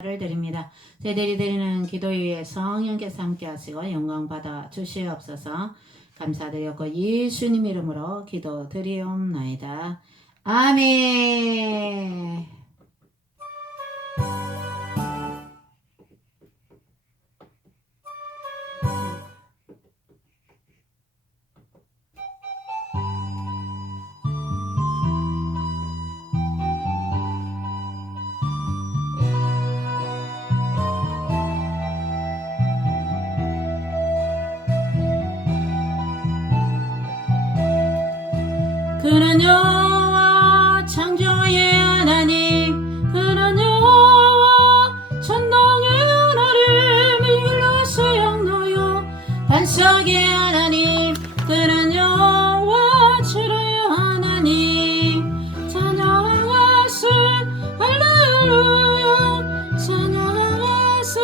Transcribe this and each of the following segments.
를 드립니다. 저희들이 드리는 기도 위에 성령께서 함께 하시고 영광 받아 주시옵소서. 감사드렸고 예수님 이름으로 기도 드리옵나이다. 아멘. 그는 여호와 창조의 하나님, 그는 여호와 천동의 하나님, 일러서 양노여 반석의 하나님, 그는 여호와 지뢰의 하나님. 찬양하세 할렐루야, 찬양하세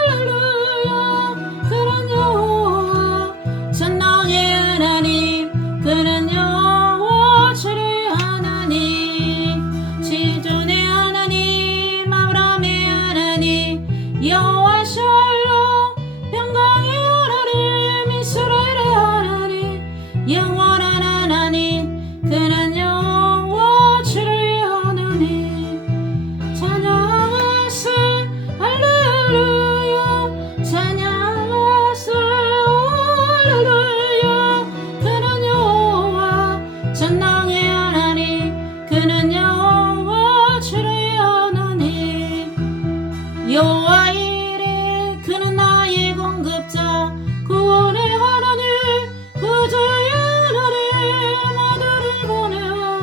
할렐루야. 그는 여호와 천동의 하나님, 그는 여호와 지뢰의 하나님, 지존의 하나님, 아브라함의 하나님, 여호와 샬롬 평강의 하나님, 이스라엘의 하나님, 영원한 하나님. 그는 여호와 지뢰의 하나님. 찬양하세 할렐루야, 찬양하세 할렐루야. 그는 여호와 전능의 하나님, 그는 여호와 지뢰의 하나님. 여호와 이레, 그는 나의 공급자, 구원의 하나님, 구주의 하나님. 아들을 보내어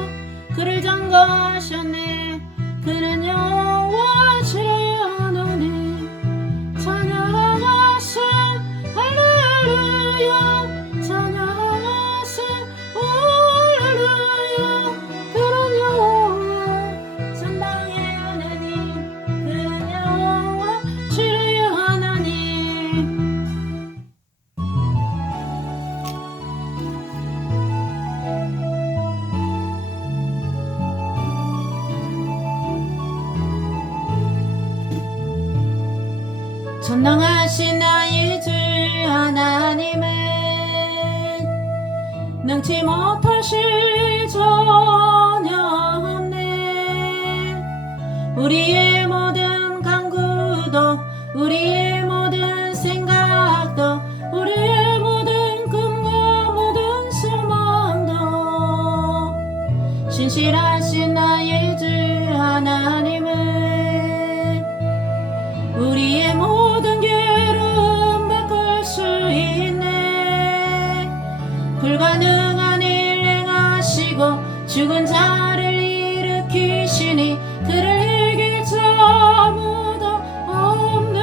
그를 장가하셨네. 그는 여호와 지뢰의 하나님. 찬양하세 할렐루야, 찬양하세 할렐루야. 그는 여호와 전능의 하나님, 그는 여호와 지뢰의 하나님. 전능하신 나의 주 하나님은 능치 못하실 전혀 없네. 우리의 모든 간구도, 우리의 모든 생각도, 우리의 모든 꿈과 모든 소망도 신실하신 나의 주 하나님은 우리의 모든 괴로움 바꿀 수 있네. 불가능한 일 행하시고 죽은 자를 일으키시니 그를 이길 자 아무도 없네.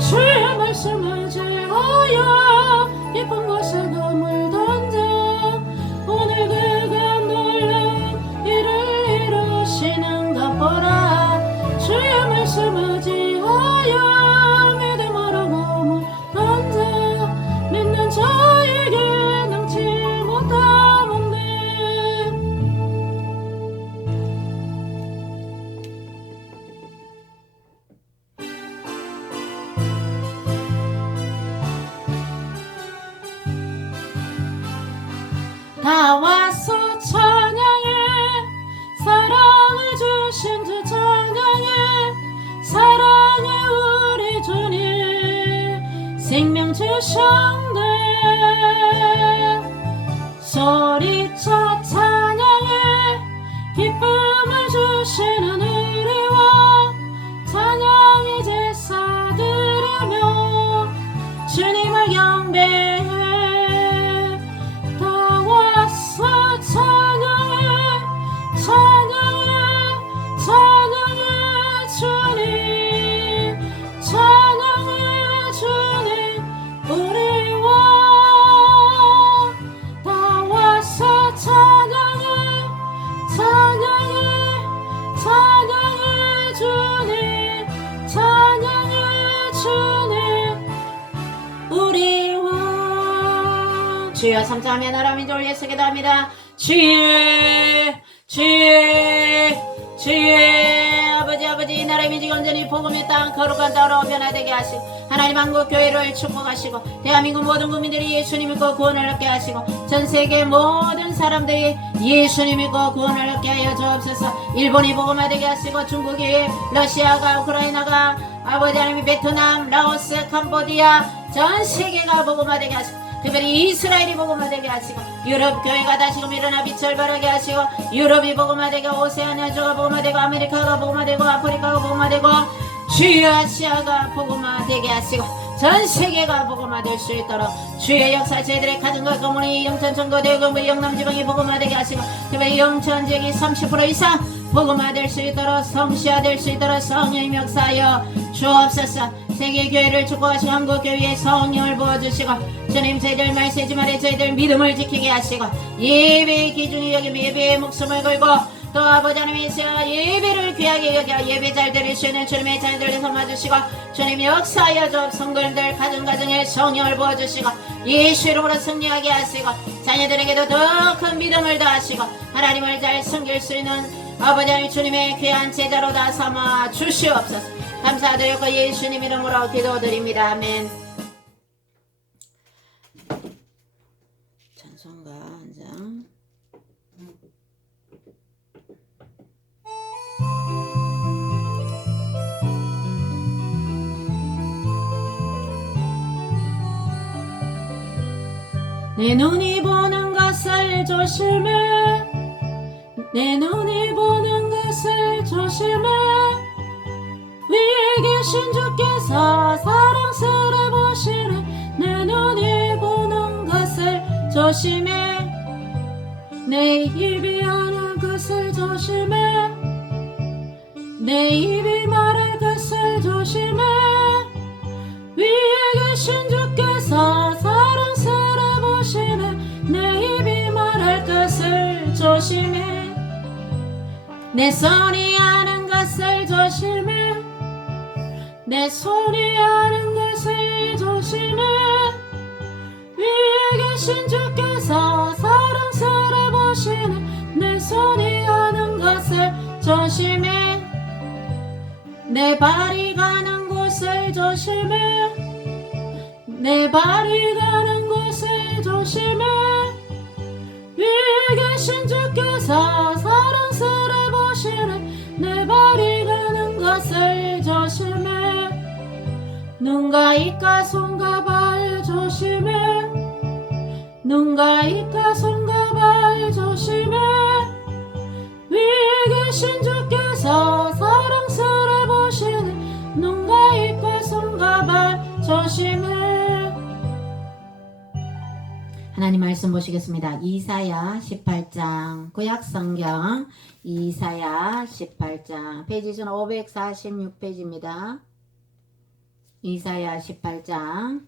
주의 말씀을 제하여 깊은 곳에 검을 던져 오늘 그가 놀라운 일을 이루시는가 보라. 주의 말씀을 지하여 믿음으로 몸을 던져 믿는 자에게 능치 못함없네. 다 왔소 찬양해, 사랑을 주신 주 찬양해, 사랑해 우리 주님 생명 주셨네. 소리쳐 찬양해, 기쁨을 주시는 우리와 찬양의 제사 드리며 주님을 경배해. 다 왔어 찬양해, 찬양해, 찬양해 주님, 찬양해 주님 우리와. 다 왔어 찬양해, 찬양해, 찬양해 주님, 찬양해 주님 우리와. 주여 삼삼의 나라 민족을 예수 기도합니다. 주의 나라의 민족이 온전히 복음의 땅 거룩한 땅으로 변화되게 하시고 하나님 한국 교회를 축복하시고 대한민국 모든 국민들이 예수님 믿고 구원을 얻게 하시고 전 세계 모든 사람들이 예수님 믿고 구원을 얻게 하여 주옵소서. 일본이 복음화되게 하시고 중국이 러시아가 우크라이나가 아버지 하나님 베트남 라오스 캄보디아 전 세계가 복음화되게 하시고 특별히 이스라엘이 복음화되게 하시고 유럽 교회가 다시금 일어나 빛을 발하게 하시고 유럽이 복음화되고 오세아니아주가 복음화되고 아메리카가 복음화되고 아프리카가 복음화되고 주요 아시아가 복음화되게 하시고 전 세계가 복음화될 수 있도록 주의 역사 저희들의 가정과 건물이 영천 전도 대구부 영남지방이 복음화되게 하시고 특별히 영천 지역이 30% 이상 복음화될 수 있도록 성시화될 수 있도록 성령님 역사하여 주옵소서. 세계교회를 축복하시고 한국교회에 성령을 부어주시고 주님 저희들 말세지 말에 저희들 믿음을 지키게 하시고 예배의 기준이 여기며 예배의 목숨을 걸고 또 아버지 하나님이시여 예배를 귀하게 여겨 예배 잘 드릴 수 있는 주님의 자녀들을 삼아주시고 주님 역사하여 주 성도님들 가정가정에 성령을 부어주시고 예수 이름으로 승리하게 하시고 자녀들에게도 더 큰 믿음을 더하시고 하나님을 잘 섬길 수 있는 아버지 하나님 주님의 귀한 제자로 다 삼아 주시옵소서. 감사드리고 예수님 이름으로 기도드립니다. 아멘. 찬송가 한 장. 내 눈이 보는 것을 조심해 내 눈이 보는 것을 조심해 위에 계신 주께서 사랑스레 보시네 내 눈이 보는 것을 조심해 내 입이 하는 것을 조심해 내 입이 말할 것을 조심해 위에 계신 주께서 사랑스레 보시네 내 입이 말할 것을 조심해 내 손이 하는 것을 조심해 내 손이 하는 것을 조심해 위에 계신 주께서 사랑스레 보시네 내 손이 하는 것을 조심해 내 발이 가는 곳을 조심해 내 발이 가는 곳을 조심해 위에 계신 주께서 사랑스레 보시네 내 발이 가는 것을 조심해 눈과 입과 손과 발 조심해 눈과 입과 손과 발 조심해 위에 계신 주께서 사랑스레 보시네 눈과 입과 손과 발 조심해. 하나님 말씀 보시겠습니다. 이사야 18장 구약성경 이사야 18장 페이지 는 546페이지입니다. 이사야 18장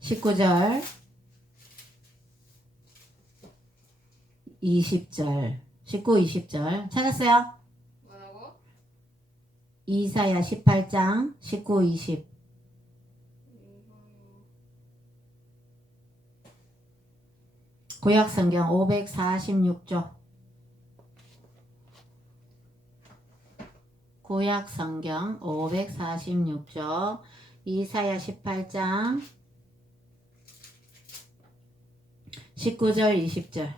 19절 20절 19, 20절 찾았어요? 뭐라고? 이사야 18장 19, 20 구약성경 546조 구약성경 546조 이사야 18장 19절 20절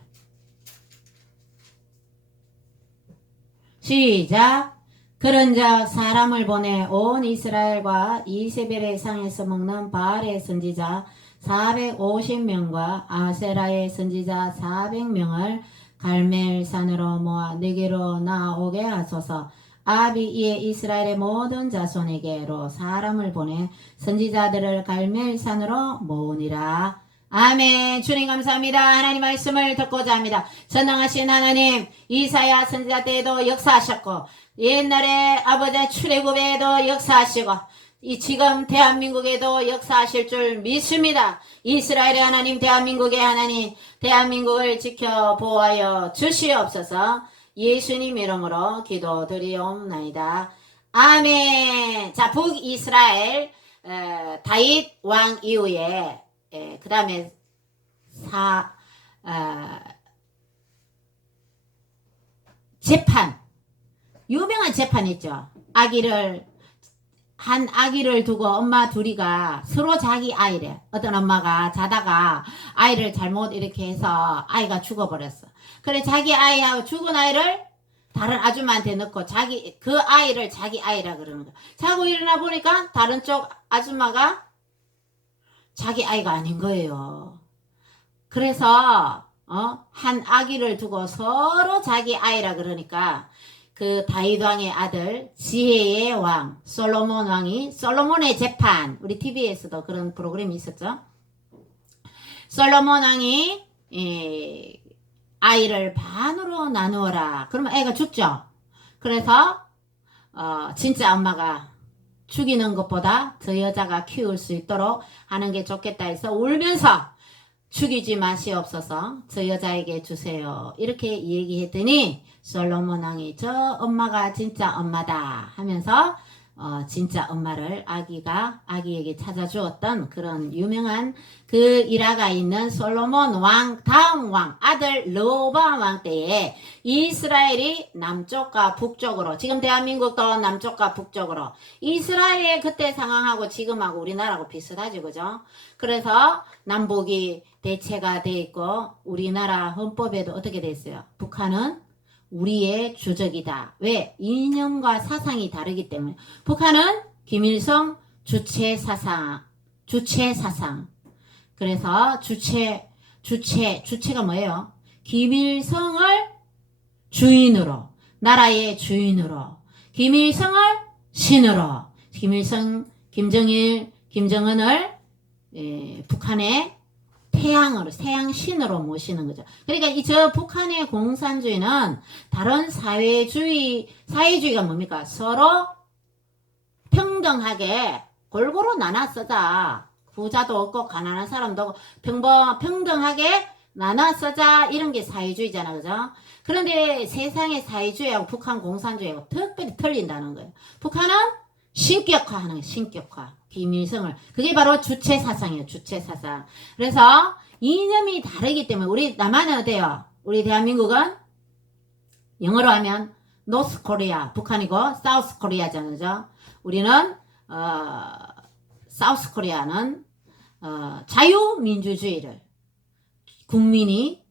시작. 그런즉 사람을 보내 온 이스라엘과 이세벨의 상에서 먹는 바알의 선지자 450명과 아세라의 선지자 400명을 갈멜산으로 모아 내게로 나오게 하소서. 아합이 이에 이스라엘의 모든 자손에게로 사람을 보내 선지자들을 갈멜산으로 모으니라. 아멘. 주님 감사합니다. 하나님 말씀을 듣고자 합니다. 전능하신 하나님 이사야 선지자 때에도 역사하셨고 옛날에 아버지 출애굽에도 역사하시고 이 지금 대한민국에도 역사하실 줄 믿습니다. 이스라엘의 하나님 대한민국의 하나님 대한민국을 지켜 보호하여 주시옵소서. 예수님 이름으로 기도드리옵나이다. 아멘. 자, 북이스라엘 다윗 왕 이후에 그 다음에 재판, 유명한 재판 있죠. 한 아기를 두고 엄마 둘이가 서로 자기 아이래. 어떤 엄마가 자다가 아이를 잘못 이렇게 해서 아이가 죽어버렸어. 그래 자기 아이하고 죽은 아이를 다른 아줌마한테 넣고 그 아이를 자기 아이라 그러는 거야. 자고 일어나 보니까 다른 쪽 아줌마가 자기 아이가 아닌 거예요. 그래서 한 아기를 두고 서로 자기 아이라 그러니까 그 다윗 왕의 아들 지혜의 왕 솔로몬 왕이 솔로몬의 재판, 우리 TV에서도 그런 프로그램이 있었죠. 솔로몬 왕이 아이를 반으로 나누어라. 그러면 애가 죽죠. 그래서 진짜 엄마가 죽이는 것보다 저 여자가 키울 수 있도록 하는 게 좋겠다 해서 울면서 죽이지 마시옵소서 저 여자에게 주세요. 이렇게 얘기했더니 솔로몬 왕이 저 엄마가 진짜 엄마다 하면서 진짜 엄마를 아기에게 찾아주었던 그런 유명한 그 일화가 있는 솔로몬 왕 다음 왕 아들 르호보암 왕 때에 이스라엘이 남쪽과 북쪽으로, 지금 대한민국도 남쪽과 북쪽으로, 이스라엘의 그때 상황하고 지금하고 우리나라하고 비슷하지 그죠? 그래서 남북이 대체가 돼 있고 우리나라 헌법에도 어떻게 돼 있어요? 북한은 우리의 주적이다. 왜? 이념과 사상이 다르기 때문에. 북한은 김일성 주체 사상. 그래서 주체가 뭐예요? 김일성을 주인으로, 나라의 주인으로, 김일성을 신으로, 김정은을 북한의 태양신으로 모시는 거죠. 그러니까 저 북한의 공산주의는 다른 사회주의가 뭡니까? 서로 평등하게 골고루 나눠 쓰자. 부자도 없고 가난한 사람도 없고 평등하게 나눠 쓰자. 이런 게 사회주의잖아. 그죠? 그런데 세상의 사회주의하고 북한 공산주의하고 특별히 틀린다는 거예요. 북한은 신격화하는 거예요. 신격화. 김일성을. 그게 바로 주체사상이에요. 주체사상. 그래서 이념이 다르기 때문에 우리 남한은 어때요? 우리 대한민국은 영어로 하면 노스 코리아, 북한이고 사우스 코리아잖아요. 그죠? 우리는 사우스 코리아는 자유민주주의를 국민이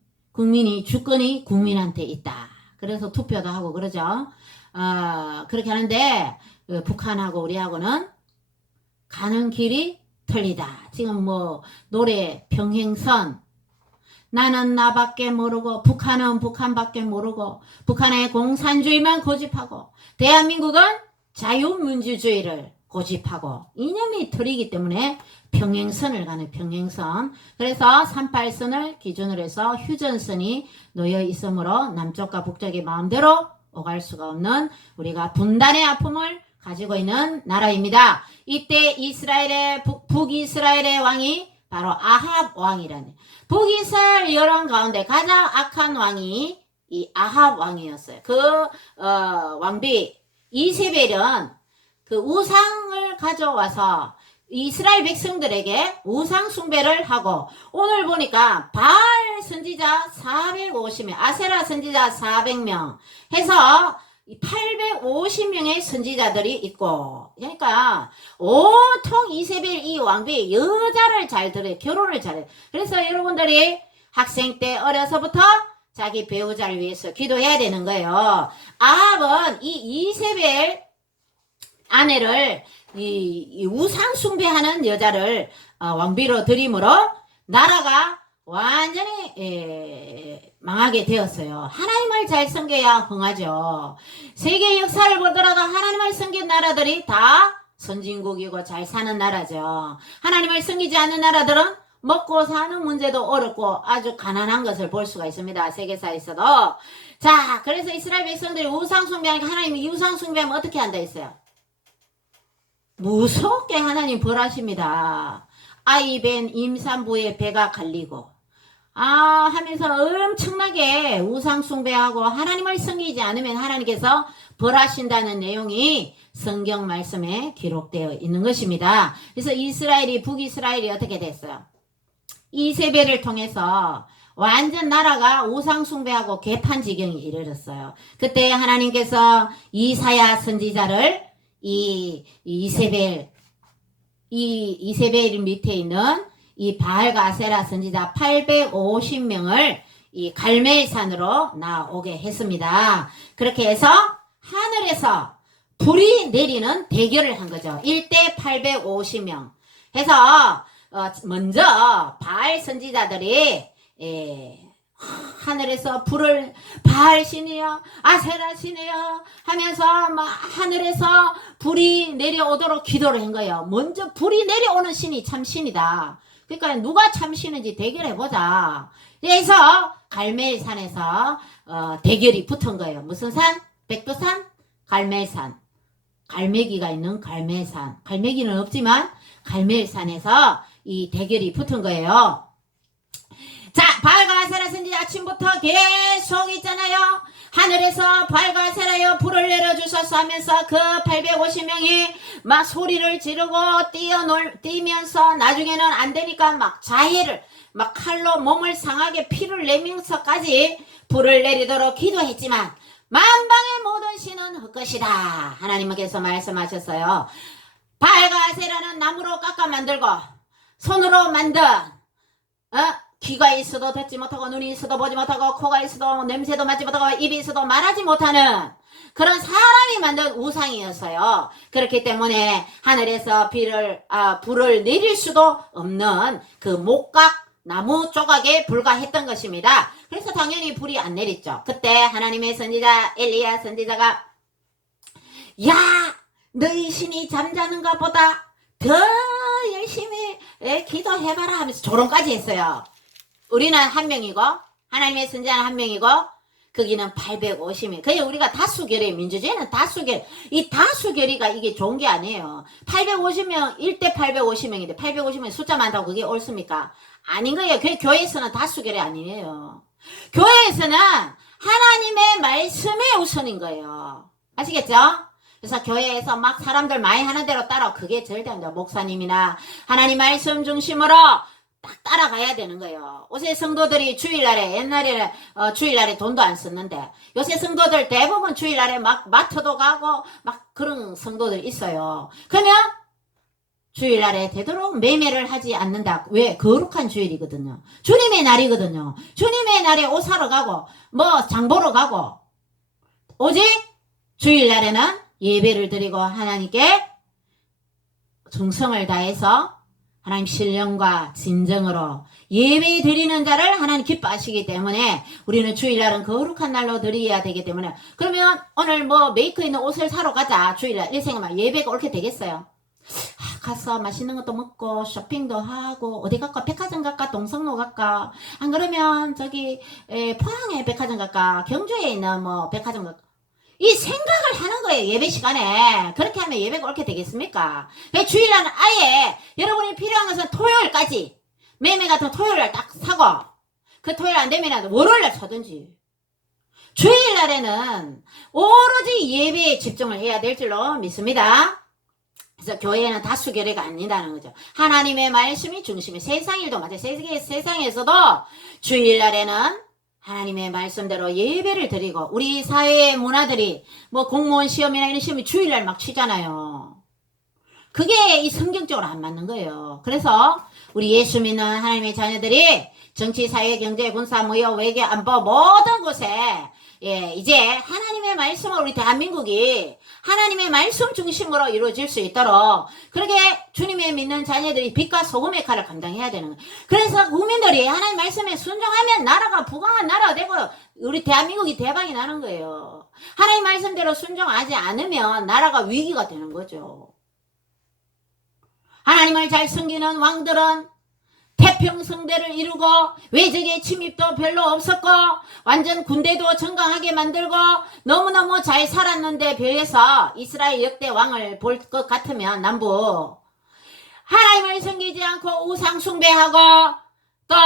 주권이 국민한테 있다. 그래서 투표도 하고 그러죠. 그렇게 하는데 북한하고 우리하고는 가는 길이 틀리다. 지금 노래 평행선, 나는 나밖에 모르고 북한은 북한밖에 모르고 북한의 공산주의만 고집하고 대한민국은 자유민주주의를 고집하고 이념이 틀리기 때문에 평행선을 가는 평행선. 그래서 38선을 기준으로 해서 휴전선이 놓여 있으므로 남쪽과 북쪽이 마음대로 오갈 수가 없는 우리가 분단의 아픔을 가지고 있는 나라입니다. 이때 북이스라엘의 왕이 바로 아합 왕이라는, 북이스라엘 여왕 가운데 가장 악한 왕이 이 아합 왕이었어요. 왕비 이세벨은 그 우상을 가져와서 이스라엘 백성들에게 우상 숭배를 하고, 오늘 보니까 바알 선지자 450명, 아세라 선지자 400명 해서 850명의 선지자들이 있고, 그러니까 온통 이세벨 이 왕비 여자를 잘 들어요. 결혼을 잘해요. 그래서 여러분들이 학생 때 어려서부터 자기 배우자를 위해서 기도해야 되는 거예요. 아합은 이 이세벨 아내를 이 우상 숭배하는 여자를 왕비로 들임으로 나라가 완전히 망하게 되었어요. 하나님을 잘 섬겨야 흥하죠. 세계 역사를 보더라도 하나님을 섬긴 나라들이 다 선진국이고 잘 사는 나라죠. 하나님을 섬기지 않는 나라들은 먹고 사는 문제도 어렵고 아주 가난한 것을 볼 수가 있습니다. 세계사에서도. 자, 그래서 이스라엘 백성들이 우상 숭배하니까 하나님이 우상 숭배하면 어떻게 한다 했어요? 무섭게 하나님 벌하십니다. 아이 벤 임산부의 배가 갈리고 하면서 엄청나게 우상 숭배하고 하나님을 섬기지 않으면 하나님께서 벌하신다는 내용이 성경 말씀에 기록되어 있는 것입니다. 그래서 북이스라엘이 어떻게 됐어요? 이세벨을 통해서 완전 나라가 우상숭배하고 개판 지경에 이르렀어요. 그때 하나님께서 이사야 선지자를 이세벨 밑에 있는 이 바알과 아세라 선지자 850명을 이 갈멜산으로 나오게 했습니다. 그렇게 해서 하늘에서 불이 내리는 대결을 한 거죠. 1대 850명 해서 먼저 바알 선지자들이 하늘에서 불을 바알 신이여 아세라 신이여 하면서 막 하늘에서 불이 내려오도록 기도를 한 거예요. 먼저 불이 내려오는 신이 참 신이다. 그러니까 누가 참 신인지 대결해보자. 그래서 갈멜산에서 대결이 붙은 거예요. 무슨 산? 백두산? 갈멜산. 갈매기가 있는 갈멜산. 갈매기는 없지만 갈멜산에서 이 대결이 붙은 거예요. 자, 바알과 아세라 선지자 아침부터 계속 있잖아요. 하늘에서 바알과 아세라여 불을 내려주소서 하면서 그 850명이 막 소리를 지르고 뛰면서 나중에는 안 되니까 막 자해를 막 칼로 몸을 상하게 피를 내면서까지 불을 내리도록 기도했지만 만방의 모든 신은 헛것이다. 하나님께서 말씀하셨어요. 바알과 아세라는 나무로 깎아 만들고 손으로 만든 귀가 있어도 듣지 못하고 눈이 있어도 보지 못하고 코가 있어도 냄새도 맡지 못하고 입이 있어도 말하지 못하는 그런 사람이 만든 우상이었어요. 그렇기 때문에 하늘에서 불을 내릴 수도 없는 그 목각 나무 조각에 불과했던 것입니다. 그래서 당연히 불이 안 내렸죠. 그때 하나님의 선지자 엘리야 선지자가 야 너희 신이 잠자는가 보다 더 열심히 기도해봐라 하면서 조롱까지 했어요. 우리는 한 명이고 하나님의 선지자는 한 명이고 거기는 850명. 그게 우리가 다수결이에요. 민주주의는 다수결. 이 다수결이가 이게 좋은 게 아니에요. 850명 1대 850명인데 850명 숫자 많다고 그게 옳습니까? 아닌 거예요. 교회에서는 다수결이 아니에요. 교회에서는 하나님의 말씀이 우선인 거예요. 아시겠죠? 그래서 교회에서 막 사람들 많이 하는 대로 따라 그게 절대 안 돼요. 목사님이나 하나님 말씀 중심으로 딱 따라가야 되는 거예요. 요새 성도들이 주일날에 옛날에는 주일날에 돈도 안 썼는데 요새 성도들 대부분 주일날에 막 마트도 가고 막 그런 성도들 있어요. 그러면 주일날에 되도록 매매를 하지 않는다. 왜? 거룩한 주일이거든요. 주님의 날이거든요. 주님의 날에 옷 사러 가고 뭐 장보러 가고 오직 주일날에는 예배를 드리고 하나님께 정성을 다해서 하나님 신령과 진정으로 예배 드리는 자를 하나님 기뻐하시기 때문에 우리는 주일날은 거룩한 날로 드려야 되기 때문에 그러면 오늘 뭐 메이커 있는 옷을 사러 가자 주일날 이 생각만 예배가 옳게 되겠어요? 가서 맛있는 것도 먹고 쇼핑도 하고 어디 갈까? 백화점 갈까? 동성로 갈까? 안 그러면 저기 포항에 백화점 갈까? 경주에 있는 뭐 백화점 갈까? 이 생각을 하는 거예요. 예배 시간에. 그렇게 하면 예배가 옳게 되겠습니까? 주일날은 아예 여러분이 필요한 것은 토요일까지 매매 같은 토요일날 딱 사고 그 토요일 안 되면 월요일날 사든지 주일날에는 오로지 예배에 집중을 해야 될 줄로 믿습니다. 그래서 교회는 다수결의가 아니다는 거죠. 하나님의 말씀이 중심이 세상 일도 맞아요. 세상에서도 주일날에는 하나님의 말씀대로 예배를 드리고 우리 사회의 문화들이 뭐 공무원 시험이나 이런 시험이 주일날 막 치잖아요. 그게 이 성경적으로 안 맞는 거예요. 그래서 우리 예수 믿는 하나님의 자녀들이 정치, 사회, 경제, 군사, 무역, 외교, 안보 모든 곳에 이제 하나님의 말씀을 우리 대한민국이 하나님의 말씀 중심으로 이루어질 수 있도록 그렇게 주님의 믿는 자녀들이 빛과 소금의 역할을 감당해야 되는 거예요. 그래서 국민들이 하나님 말씀에 순종하면 나라가 부강한 나라가 되고 우리 대한민국이 대박이 나는 거예요. 하나님 말씀대로 순종하지 않으면 나라가 위기가 되는 거죠. 하나님을 잘 섬기는 왕들은 태평성대를 이루고 외적의 침입도 별로 없었고 완전 군대도 정강하게 만들고 너무너무 잘 살았는데 비해서 이스라엘 역대 왕을 볼 것 같으면 남부 하나님을 섬기지 않고 우상 숭배하고 또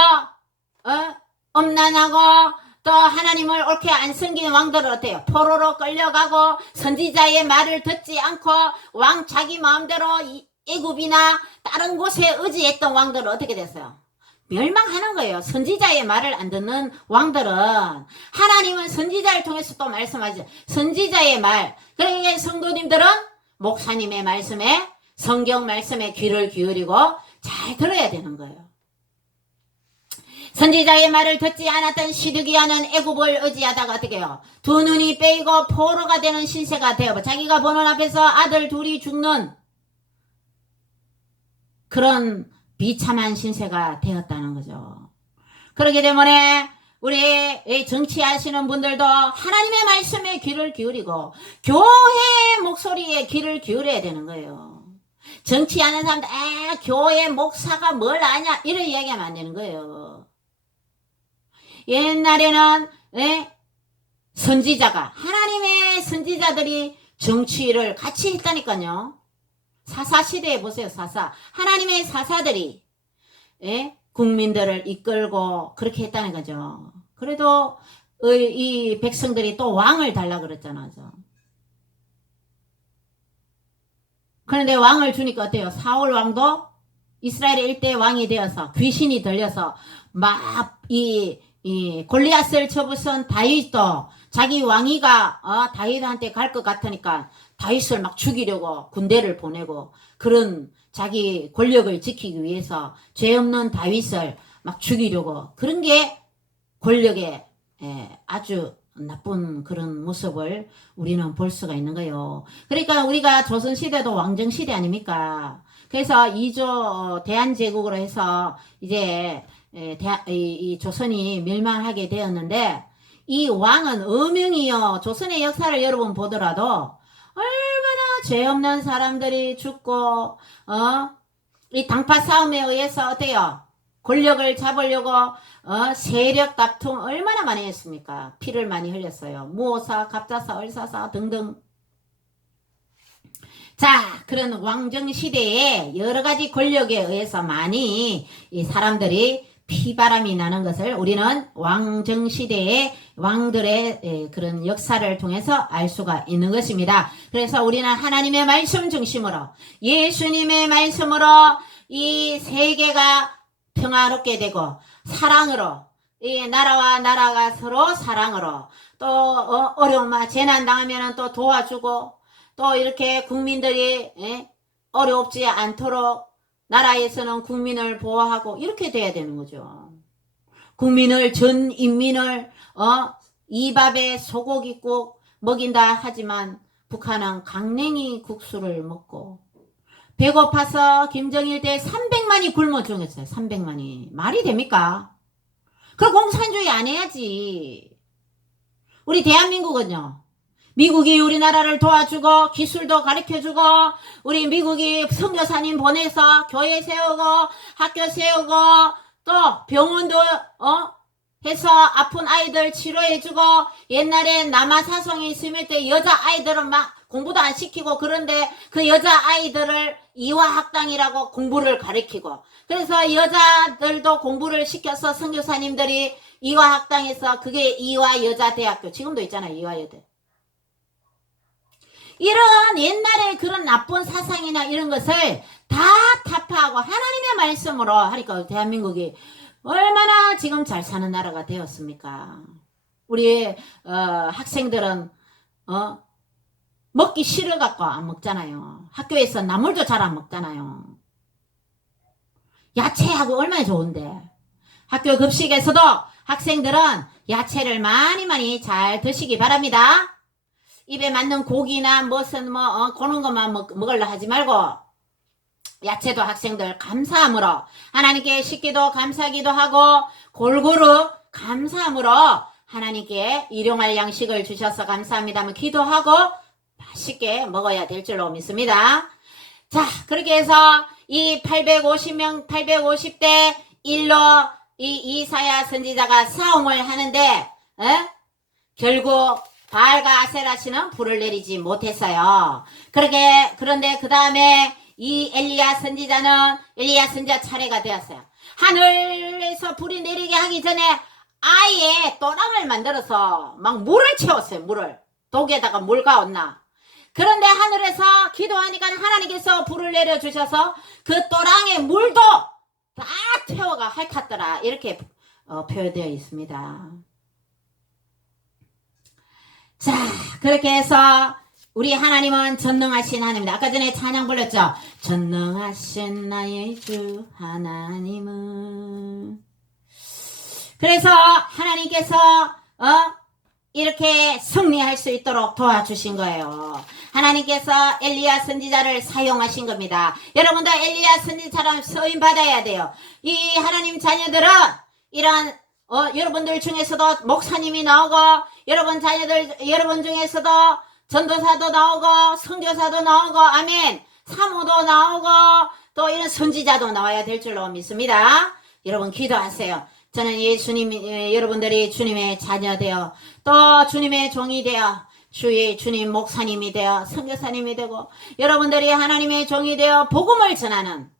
엄난하고 또 하나님을 옳게 안 섬기는 왕들은 어때요? 포로로 끌려가고 선지자의 말을 듣지 않고 왕 자기 마음대로 애굽이나 다른 곳에 의지했던 왕들은 어떻게 됐어요? 멸망하는 거예요. 선지자의 말을 안 듣는 왕들은. 하나님은 선지자를 통해서 또 말씀하죠. 선지자의 말. 그러니까 성도님들은 목사님의 말씀에, 성경 말씀에 귀를 기울이고 잘 들어야 되는 거예요. 선지자의 말을 듣지 않았던 시드기야는 애굽을 의지하다가 어떻게 해요? 두 눈이 빼이고 포로가 되는 신세가 되어 자기가 보는 앞에서 아들 둘이 죽는 그런 비참한 신세가 되었다는 거죠. 그렇기 때문에 우리 정치하시는 분들도 하나님의 말씀에 귀를 기울이고 교회의 목소리에 귀를 기울여야 되는 거예요. 정치하는 사람들 교회 목사가 뭘 아냐 이런 이야기하면 안 되는 거예요. 옛날에는 선지자가 하나님의 선지자들이 정치를 같이 했다니까요. 사사시대에 보세요. 하나님의 사사들이 국민들을 이끌고 그렇게 했다는 거죠. 그래도 이 백성들이 또 왕을 달라 그랬잖아요. 그런데 왕을 주니까 어때요? 사울 왕도 이스라엘의 일대 왕이 되어서 귀신이 들려서 막 이 골리앗을 쳐부순 다윗도 자기 왕위가 다윗한테 갈 것 같으니까 다윗을 막 죽이려고 군대를 보내고 그런 자기 권력을 지키기 위해서 죄 없는 다윗을 막 죽이려고 그런 게 권력의 아주 나쁜 그런 모습을 우리는 볼 수가 있는 거예요. 그러니까 우리가 조선시대도 왕정시대 아닙니까? 그래서 2조 대한제국으로 해서 이제 이 조선이 멸망하게 되었는데 이 왕은 어명이요. 조선의 역사를 여러분 보더라도 얼마나 죄 없는 사람들이 죽고 이 당파 싸움에 의해서 어때요? 권력을 잡으려고 세력 다툼 얼마나 많이 했습니까? 피를 많이 흘렸어요. 무오사, 갑자사, 을사사 등등. 자, 그런 왕정시대에 여러가지 권력에 의해서 많이 이 사람들이 피바람이 나는 것을 우리는 왕정시대의 왕들의 그런 역사를 통해서 알 수가 있는 것입니다. 그래서 우리는 하나님의 말씀 중심으로 예수님의 말씀으로 이 세계가 평화롭게 되고 사랑으로 이 나라와 나라가 서로 사랑으로 또 어려움 재난 당하면 또 도와주고 또 이렇게 국민들이 어렵지 않도록 나라에서는 국민을 보호하고 이렇게 돼야 되는 거죠. 국민을 전 인민을 이 밥에 소고기국 먹인다 하지만 북한은 강냉이 국수를 먹고 배고파서 김정일 때 300만이 굶어 죽었어요. 300만이. 말이 됩니까? 그 공산주의 안 해야지. 우리 대한민국은요. 미국이 우리나라를 도와주고 기술도 가르쳐주고 우리 미국이 선교사님 보내서 교회 세우고 학교 세우고 또 병원도 해서 아픈 아이들 치료해주고 옛날에 남아사성이 있을 때 여자아이들은 막 공부도 안 시키고 그런데 그 여자아이들을 이화학당이라고 공부를 가르치고 그래서 여자들도 공부를 시켜서 선교사님들이 이화학당에서 그게 이화여자대학교 지금도 있잖아요. 이화여대. 이런 옛날에 그런 나쁜 사상이나 이런 것을 다 타파하고 하나님의 말씀으로 하니까 대한민국이 얼마나 지금 잘 사는 나라가 되었습니까? 우리 학생들은 먹기 싫어갖고 안 먹잖아요. 학교에서 나물도 잘 안 먹잖아요. 야채하고 얼마나 좋은데 학교 급식에서도 학생들은 야채를 많이 잘 드시기 바랍니다. 입에 맞는 고기나 무슨 그런 것만 먹으려 하지 말고 야채도 학생들 감사함으로 하나님께 식기도 감사하기도 하고 골고루 감사함으로 하나님께 일용할 양식을 주셔서 감사합니다 하면 기도하고 맛있게 먹어야 될 줄로 믿습니다. 자, 그렇게 해서 이 850대 1로 이 이사야 선지자가 싸움을 하는데 결국 바알과 아세라 씨는 불을 내리지 못했어요. 그런데 그 다음에 이 엘리야 선지자 차례가 되었어요. 하늘에서 불이 내리게 하기 전에 아예 또랑을 만들어서 막 물을 채웠어요. 물을. 독에다가 물 가었나. 그런데 하늘에서 기도하니까 하나님께서 불을 내려주셔서 그 또랑의 물도 다 태워가 핥았더라. 이렇게 표현되어 있습니다. 자, 그렇게 해서 우리 하나님은 전능하신 하나님입니다. 아까 전에 찬양 불렀죠? 전능하신 나의 주 하나님은. 그래서 하나님께서 이렇게 승리할 수 있도록 도와주신 거예요. 하나님께서 엘리야 선지자를 사용하신 겁니다. 여러분도 엘리야 선지자처럼 쓰임 받아야 돼요. 이 하나님 자녀들은 이런 여러분들 중에서도 목사님이 나오고 여러분 중에서도 전도사도 나오고 선교사도 나오고 아멘 사모도 나오고 또 이런 선지자도 나와야 될 줄로 믿습니다. 여러분 기도하세요. 저는 여러분들이 주님의 자녀 되어 또 주님의 종이 되어 주님 목사님이 되어 선교사님이 되고 여러분들이 하나님의 종이 되어 복음을 전하는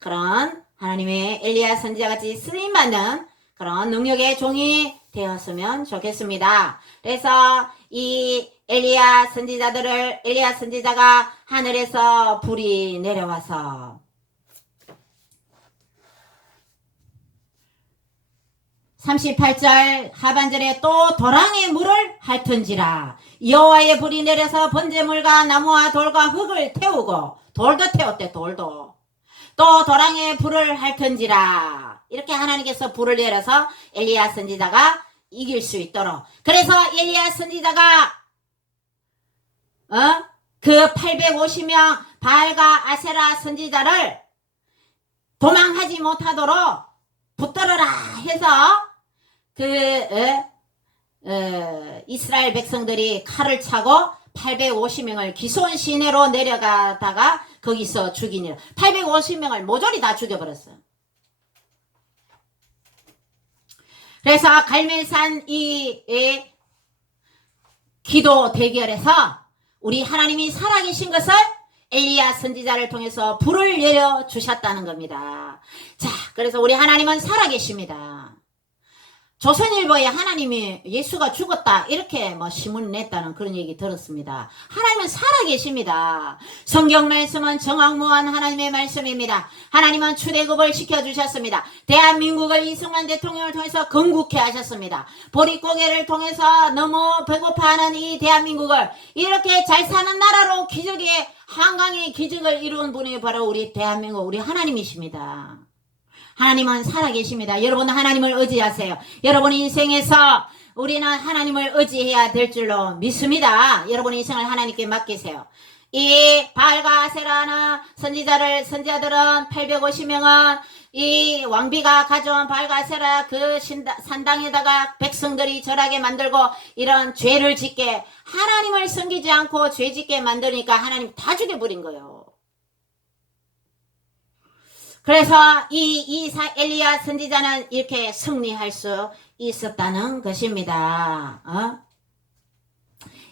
그런 하나님의 엘리야 선지자같이 쓰임받는 그런 능력의 종이 되었으면 좋겠습니다. 그래서 이 엘리야 선지자가 하늘에서 불이 내려와서 38절 하반절에 또 도랑의 물을 핥은지라 여호와의 불이 내려서 번제물과 나무와 돌과 흙을 태우고 돌도 태웠대. 돌도 또 도랑의 불을 핥은지라 이렇게 하나님께서 불을 내려서 엘리야 선지자가 이길 수 있도록 그래서 엘리야 선지자가 그 850명 바알과 아세라 선지자를 도망하지 못하도록 붙들어라 해서 이스라엘 백성들이 칼을 차고 850명을 기손 시내로 내려가다가 거기서 죽이니라. 850명을 모조리 다 죽여버렸어요. 그래서 갈멜산 이 기도 대결에서 우리 하나님이 살아계신 것을 엘리야 선지자를 통해서 불을 내려주셨다는 겁니다. 자, 그래서 우리 하나님은 살아계십니다. 조선일보에 하나님이 예수가 죽었다 이렇게 신문 냈다는 그런 얘기 들었습니다. 하나님은 살아계십니다. 성경 말씀은 정확무한 하나님의 말씀입니다. 하나님은 출애굽을 시켜주셨습니다. 대한민국을 이승만 대통령을 통해서 건국해 하셨습니다. 보릿고개를 통해서 너무 배고파하는 이 대한민국을 이렇게 잘 사는 나라로 기적의 한강의 기적을 이룬 분이 바로 우리 대한민국 우리 하나님이십니다. 하나님은 살아계십니다. 여러분 하나님을 의지하세요. 여러분 인생에서 우리는 하나님을 의지해야 될 줄로 믿습니다. 여러분 인생을 하나님께 맡기세요. 이 바알과 아세라는 선지자들은 850명은 이 왕비가 가져온 바알과 아세라 그 산당에다가 백성들이 절하게 만들고 이런 죄를 짓게 하나님을 섬기지 않고 죄 짓게 만드니까 하나님 다 죽여버린 거예요. 그래서 이 엘리야 선지자는 이렇게 승리할 수 있었다는 것입니다.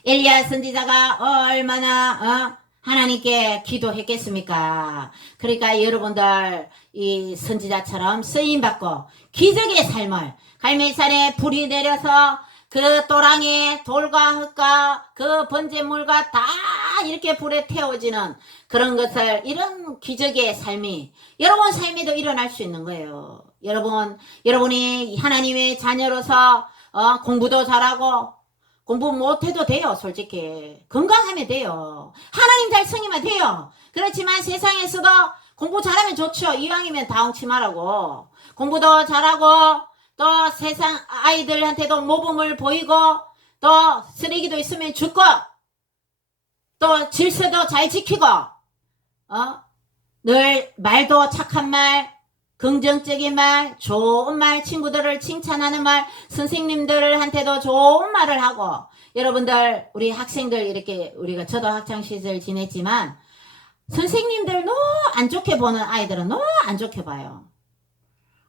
엘리야 선지자가 얼마나 하나님께 기도했겠습니까? 그러니까 여러분들 이 선지자처럼 쓰임받고 기적의 삶을 갈멜산에 불이 내려서 그 도랑에 돌과 흙과 그 번제물과 다 이렇게 불에 태워지는 그런 것을 이런 기적의 삶이 여러분 삶에도 일어날 수 있는 거예요. 여러분이 하나님의 자녀로서 공부도 잘하고 공부 못해도 돼요. 솔직히 건강하면 돼요. 하나님 잘 섬기면 돼요. 그렇지만 세상에서도 공부 잘하면 좋죠. 이왕이면 다홍치마라고 공부도 잘하고 또 세상 아이들한테도 모범을 보이고 또 쓰레기도 있으면 줍고 또 질서도 잘 지키고 늘 말도 착한 말 긍정적인 말 좋은 말 친구들을 칭찬하는 말 선생님들한테도 좋은 말을 하고 여러분들 우리 학생들 이렇게 우리가 저도 학창시절 지냈지만 선생님들 너무 안 좋게 보는 아이들은 너무 안 좋게 봐요.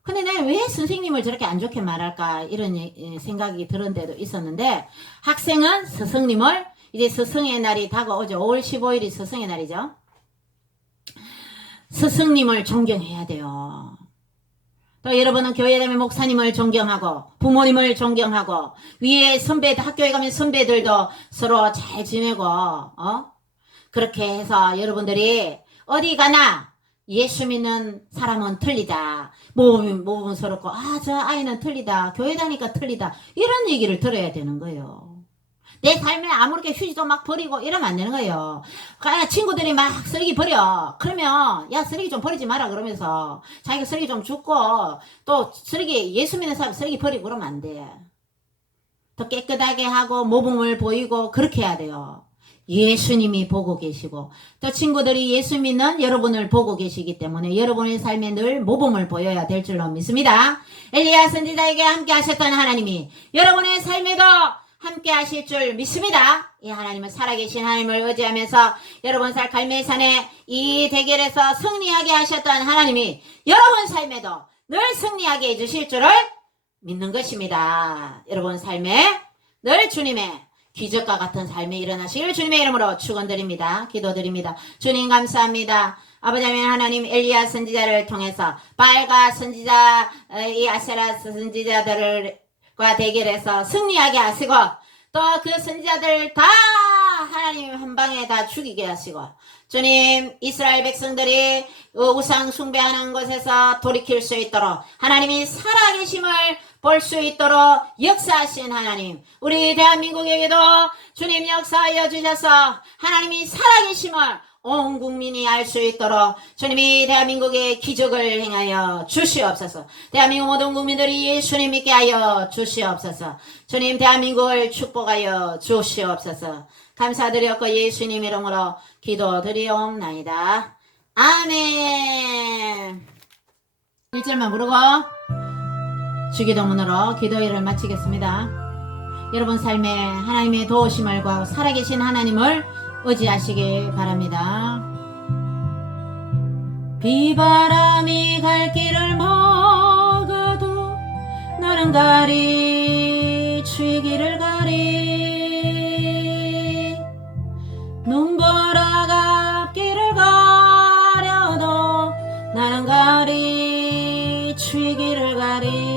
근데 내가 왜 선생님을 저렇게 안 좋게 말할까 이런 생각이 들은 데도 있었는데 학생은 스승님을 이제 스승의 날이 다가오죠. 5월 15일이 스승의 날이죠. 스승님을 존경해야 돼요. 또 여러분은 교회 다니면 목사님을 존경하고 부모님을 존경하고 위에 선배 학교에 가면 선배들도 서로 잘 지내고 그렇게 해서 여러분들이 어디 가나 예수 믿는 사람은 틀리다. 모범스럽고, 아, 저 아이는 틀리다. 교회 다니까 틀리다. 이런 얘기를 들어야 되는 거예요. 내 삶에 아무렇게 휴지도 막 버리고 이러면 안 되는 거예요. 친구들이 막 쓰레기 버려. 그러면, 야, 쓰레기 좀 버리지 마라. 그러면서 자기가 쓰레기 좀 줍고, 또 쓰레기, 예수 믿는 사람 쓰레기 버리고 그러면 안 돼. 더 깨끗하게 하고, 모범을 보이고, 그렇게 해야 돼요. 예수님이 보고 계시고 또 친구들이 예수 믿는 여러분을 보고 계시기 때문에 여러분의 삶에 늘 모범을 보여야 될 줄로 믿습니다. 엘리야 선지자에게 함께 하셨던 하나님이 여러분의 삶에도 함께 하실 줄 믿습니다. 이 하나님은 살아계신 하나님을 의지하면서 여러분 갈매산의 이 대결에서 승리하게 하셨던 하나님이 여러분 삶에도 늘 승리하게 해주실 줄을 믿는 것입니다. 여러분 삶에 늘 주님의 기적과 같은 삶이 일어나시길 주님의 이름으로 축원드립니다. 기도드립니다. 주님 감사합니다. 아버지 하나님 엘리야 선지자를 통해서 바알과 선지자 이 아세라 선지자들과 대결해서 승리하게 하시고 또 그 선지자들 다 하나님 한 방에 다 죽이게 하시고 주님 이스라엘 백성들이 우상 숭배하는 곳에서 돌이킬 수 있도록 하나님이 살아계심을 볼 수 있도록 역사하신 하나님 우리 대한민국에게도 주님 역사하여 주셔서 하나님이 살아계심을 온 국민이 알 수 있도록 주님이 대한민국에 기적을 행하여 주시옵소서. 대한민국 모든 국민들이 예수님 믿게 하여 주시옵소서. 주님 대한민국을 축복하여 주시옵소서. 감사드렸고 예수님 이름으로 기도드리옵나이다. 아멘. 1절만 부르고 주기도문으로 기도회를 마치겠습니다. 여러분 삶에 하나님의 도우심을 구하고 살아계신 하나님을 의지하시기 바랍니다. 비바람이 갈 길을 막아도 나는 가리 추위기를 가리 눈보라가 앞길을 가려도 나는 가리 추위기를 가리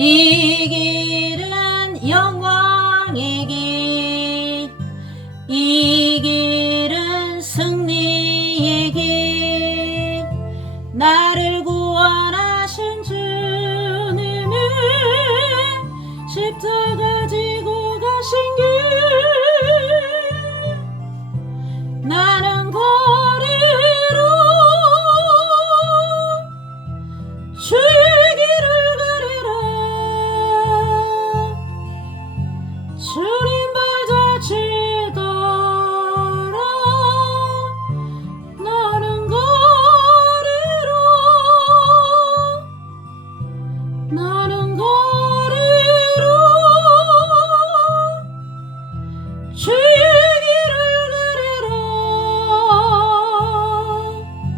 이 길은 영광의 길, 이 길은 승리의 길, 나를 구원하신 주님은 십자가 지고 가신 길, 나는 거리로 주기를 주님 발자취 따라 나는 거리로 나는